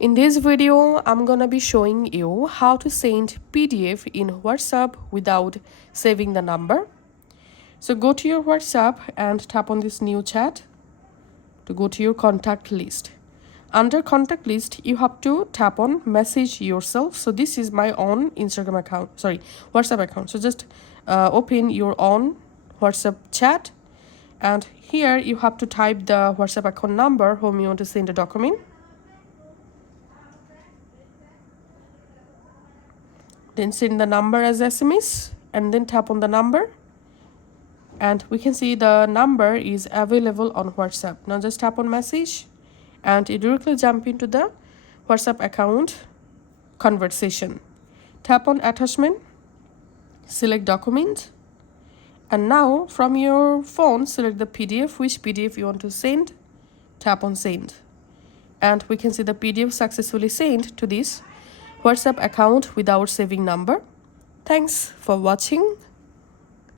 In this video, I'm gonna be showing you how to send PDF in WhatsApp without saving the number. So go to your WhatsApp and tap on this new chat to go to your contact list. Under contact list, you have to tap on message yourself. So this is my own Instagram account, WhatsApp account. So just open your own WhatsApp chat, and here you have to type the WhatsApp account number whom you want to send a document. Then send the number as SMS and then tap on the number, and we can see the number is available on WhatsApp. Now just tap on message and you directly jump into the WhatsApp account conversation. Tap on attachment, select document, and now from your phone select the PDF, which PDF you want to send. Tap on send, and we can see the PDF successfully sent to this WhatsApp account without saving number. Thanks for watching.